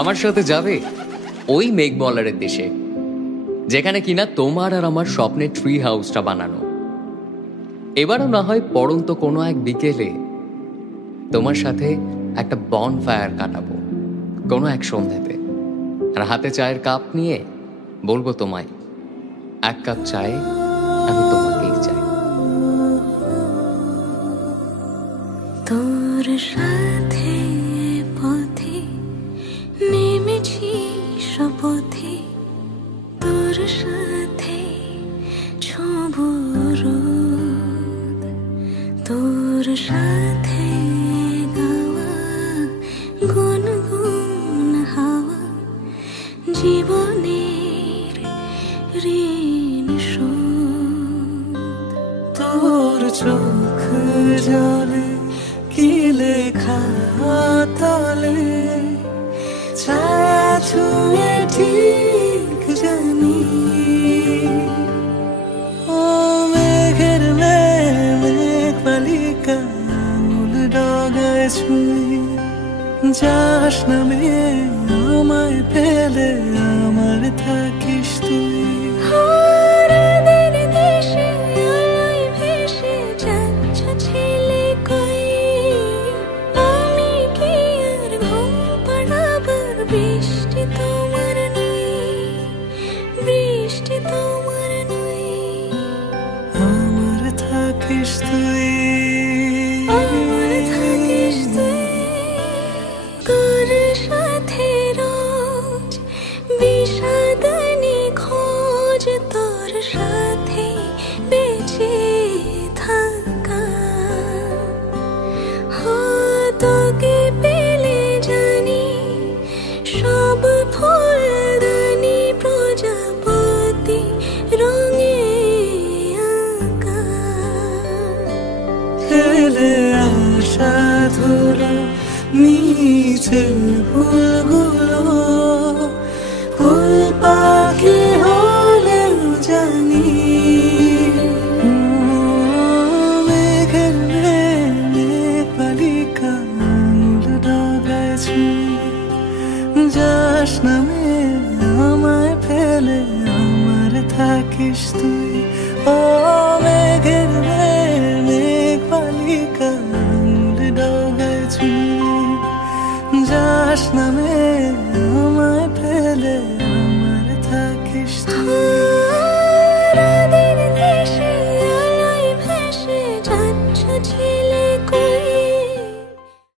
আমার সাথে যাবে ওই মেঘমলারের দেশে, যেখানে কিনা তোমার আর আমার স্বপ্নের ট্রি হাউসটা বানানো। এবারও না হয় পড়ন্ত কোনো এক বিকেলে তোমার সাথে একটা বন ফায়ার কাটাবো কোনো এক সন্ধ্যাতে, আর হাতে চায়ের কাপ নিয়ে বলবো তোমায়, এক কাপ চায়ে আমি তোমাকেই চাই। তোর সাথে পথে নেমেছি শপথে, তোর সাথে ছোঁব রোদ, তোর সাথে গাওয়া গুনগুন হাওয়া, জীবনের ঋণ শোধ। তোর চোখ জলে কি লেখা তলে, ছায়া ছুঁয়ে ঠিক জানি। ও মেঘের মেঘ বালিকা আঙুল ডগায় ছুঁয়ে, যাস নামে আমায় পেলে আমার থাকিস তুই। বৃষ্টি তোমার নই, বৃষ্টি তোমার নই, আমার থাকিস তুই, আমার থাকিস তুই। তোর সাথে রোজ বিষাদনি খোঁজ, তোর সাথে বেঁচে থাকা। তোকে পেলে জানি সব ফুলদানি প্রজাপতি রঙে আঁকা। ফেলে আসা ধুলো নিচে ফুলগুলো, ফুল পাখি হলেও জানি। মেঘের মেঘ বালিকা আঙুল ডগায় ছুঁয়ে, যাস নামে আমায় ফেলে আমার থাকিস তুই। ও মেঘের মেঘ বালিকা আঙুল ডগায় ছুঁয়ে, যাস নামে আমায় ফেলে আমার থাকিস তুই।